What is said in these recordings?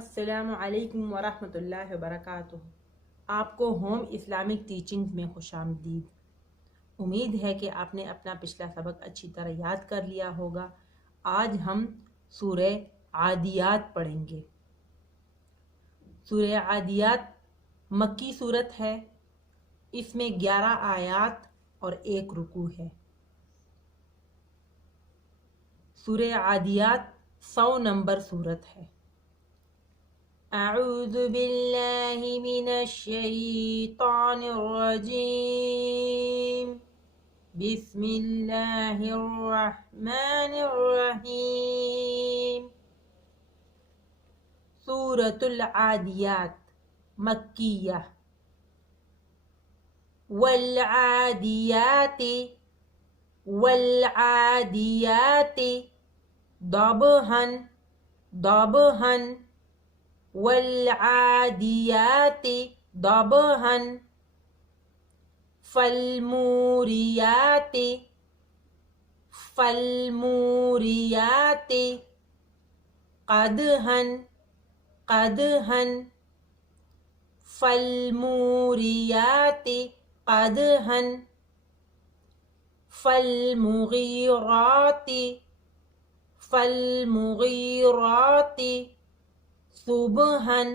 अस्सलामु अलैकुम वरहमतुल्लाहि वबरकातुहू। आपको होम इस्लामिक टीचिंग्स में खुशामदीद। उम्मीद है कि आपने अपना पिछला सबक अच्छी तरह याद कर लिया होगा। आज हम सूरह आदियात पढ़ेंगे। सूरह आदियात मक्की सूरत है। इसमें 11 आयात और 1 रुकू है। सूरह आदियात 100 नंबर सूरत है। अऊज़ु बिल्लाहि मिनश शैतानिर रजीम। बिस्मिल्लाहिर रहमानिर रहीम। सूरतुल आदियात मक्किया। वल आदियाति दबहन दबहन वल आदियाति दबहन फलमूरियाति क़दहन क़दहन फलमूरियाति क़दहन फलमुग़ीराति सुबहन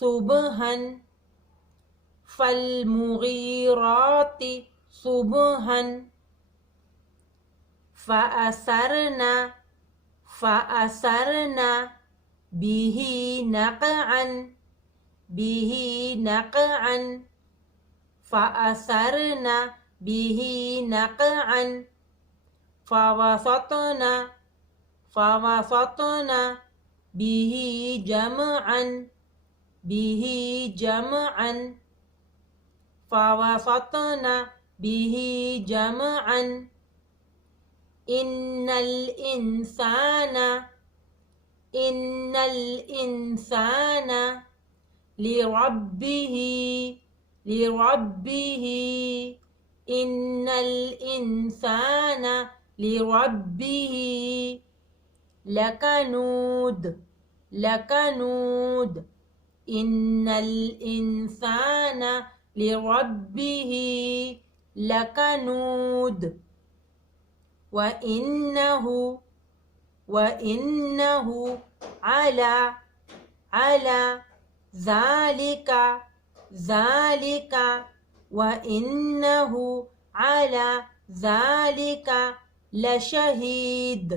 सुबहन फलमुग़ीराति सुबहन फ़असरना बिही नक़अन फ़असरना बिही नक़अन फ़वसतना बिही जमअन फ़वसतना बिही जमअन इन्नल इंसाना लिरब्बिही इन्नल इंसाना लिरब्बिही लकनूद इन्नल इंसाना लिरब्बिही लकनूद व इन्नहु अला ज़ालिका व इन्नहु अला ज़ालिका लशहीद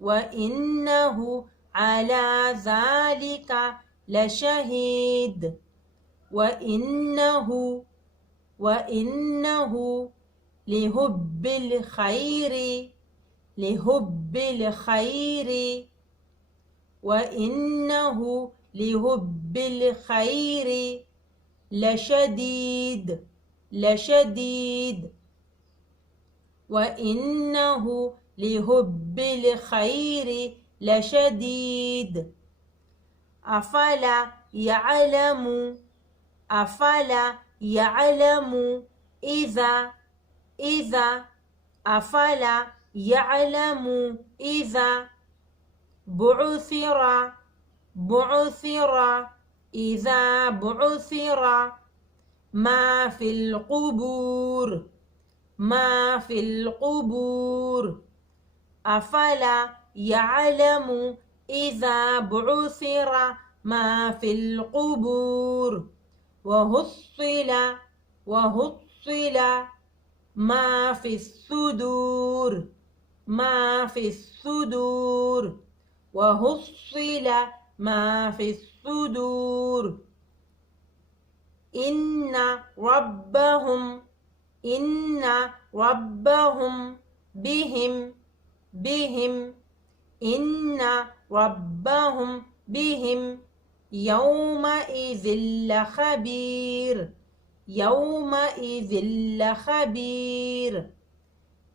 व इन्नहु अला ज़ालिका लशहीद व इन्नहु लिहुब्बिल खैरि व इन्नहु लिहुब्बिल खैरि लशदीद व इन्नहु लिहुब्बिल खैरि लशदीद अफला यअलमु इज़ा बु'ुसिरा मा फिल क़ुबूर अफला यअलमु इज़ा बु'ुसिरा मा फिल क़ुबूर वहुस्सिला मा फिस्सुदूर वहुस्सिला मा फिस्सुदूर इन्ना रब्बहुम बिहिम यौमइज़िल लख़बीर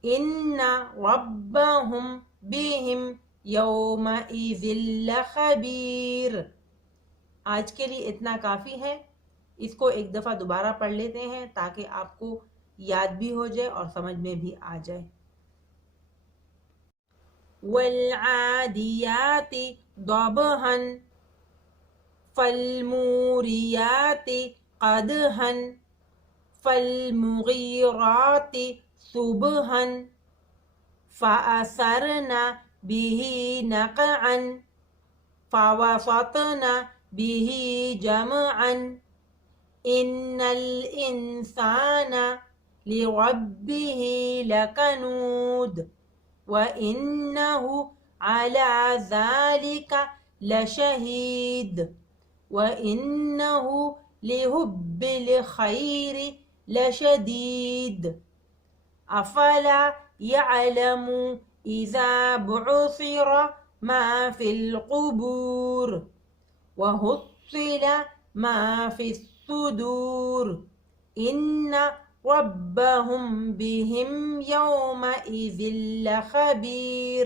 इन्ना रब्बहुम बिहिम यौमइज़िल लख़बीर। आज के लिए इतना काफ़ी है। इसको एक दफ़ा दोबारा पढ़ लेते हैं ताकि आपको याद भी हो जाए और समझ में भी आ जाए। वल्आदियात ضبحا فالموريات قدحا فالمغيرات صبحا فأثرن به نقعا فوسطن به جمعا إن الإنسان لربه لكنود وإنه على ذلك لشهيد وإنه لحب الخير لشديد أفلا يعلم إذا بعثر ما في القبور وحصل ما في الصدور إن ربهم بهم يومئذ لخبير.